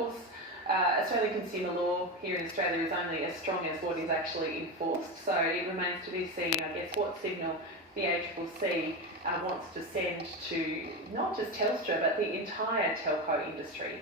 course, Australian consumer law here in Australia is only as strong as what is actually enforced, so it remains to be seen, I guess, what signal the ACCC wants to send to not just Telstra but the entire telco industry.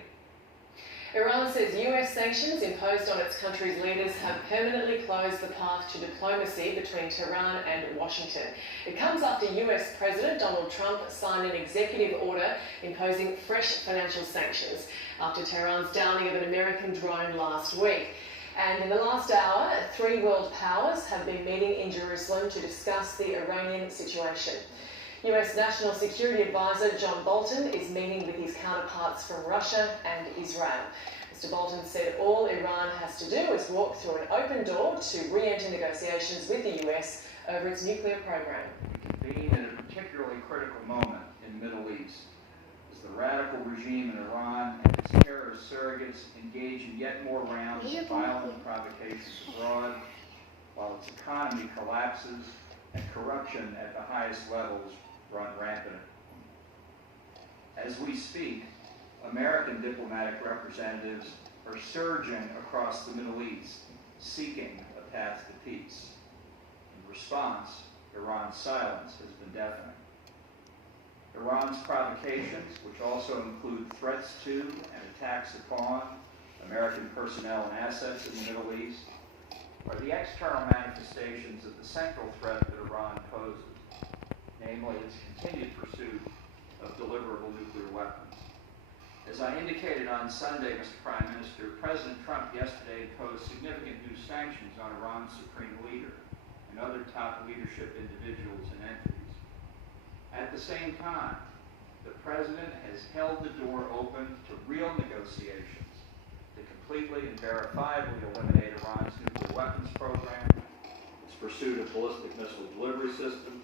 Iran says US sanctions imposed on its country's leaders have permanently closed the path to diplomacy between Tehran and Washington. It comes after US President Donald Trump signed an executive order imposing fresh financial sanctions after Tehran's downing of an American drone last week. And in the last hour, 3 world powers have been meeting in Jerusalem to discuss the Iranian situation. US National Security Advisor John Bolton is meeting with his counterparts from Russia and Israel. Mr. Bolton said all Iran has to do is walk through an open door to re-enter negotiations with the US over its nuclear program. Being at a particularly critical moment in the Middle East, as the radical regime in Iran and its terrorist surrogates engage in yet more rounds of violent provocations abroad, while its economy collapses and corruption at the highest levels run rampant. As we speak, American diplomatic representatives are surging across the Middle East, seeking a path to peace. In response, Iran's silence has been deafening. Iran's provocations, which also include threats to and attacks upon American personnel and assets in the Middle East, are the external manifestations of the central threat that Iran poses, namely its continued pursuit of deliverable nuclear weapons. As I indicated on Sunday, Mr. Prime Minister, President Trump yesterday imposed significant new sanctions on Iran's supreme leader and other top leadership individuals and entities. At the same time, the President has held the door open to real negotiations to completely and verifiably eliminate Iran's nuclear weapons program, its pursuit of ballistic missile delivery systems,